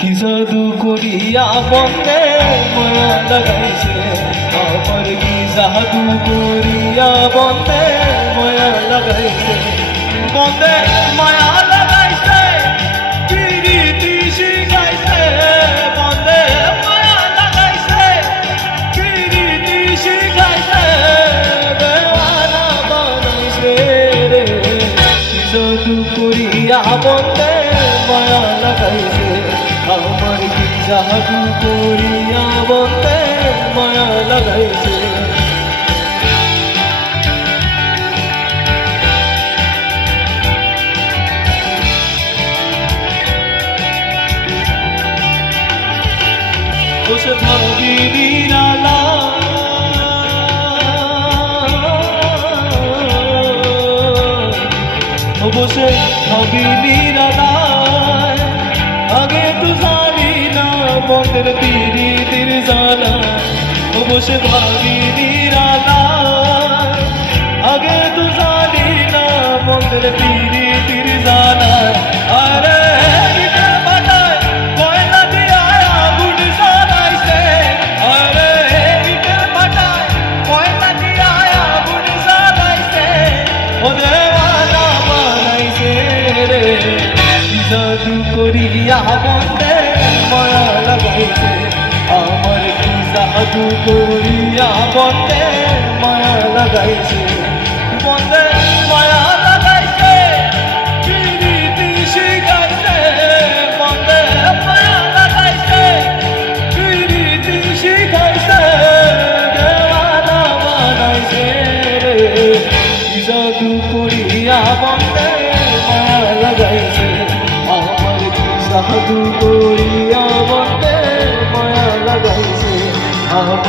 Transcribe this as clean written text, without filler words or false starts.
কি জাদু করিয়া বন্দে মায়া লাগাইছে আমার, কি জাদু করিয়া বন্দে মায়া লাগাইছে, বন্দে মায়া লাগাইছে পিরিতি শিখাইছে, বন্দে মায়া লাগাইছে পিরিতি শিখাইছে, দেওয়ানা বানাইছে রে। কি জাদু করিয়া বন্দে মায়া লাগাইছে আমার, কি জাদু করিয়া বন্দে মায়া লাগাইছে। বসে ভাবি নিরালা বসে ভাবি নিরালায়, আগে তো জানি না বন্দের পিরিতির জানা, বসে ভাবি নিরালায়, আগে তো জানি না বন্দের পিরিতির জানা। আরে জাদু করিয়া বন্দে মায়া লাগাইছে আমার, কি জাদু করিয়া বন্দে মায়া লাগাইছে, বন্দে মায়া লাগাইছে পিরিতি শিখাইছে, বন্দে মায়া লাগাইছে পিরিতি শিখাইছে, দেওয়ানা বানাইছে রে। কি জাদু করিয়া বন্দে মায়া লাগাইছে আমার, কি জাদু করিয়া বন্দে মায়া লাগাইছে আমার।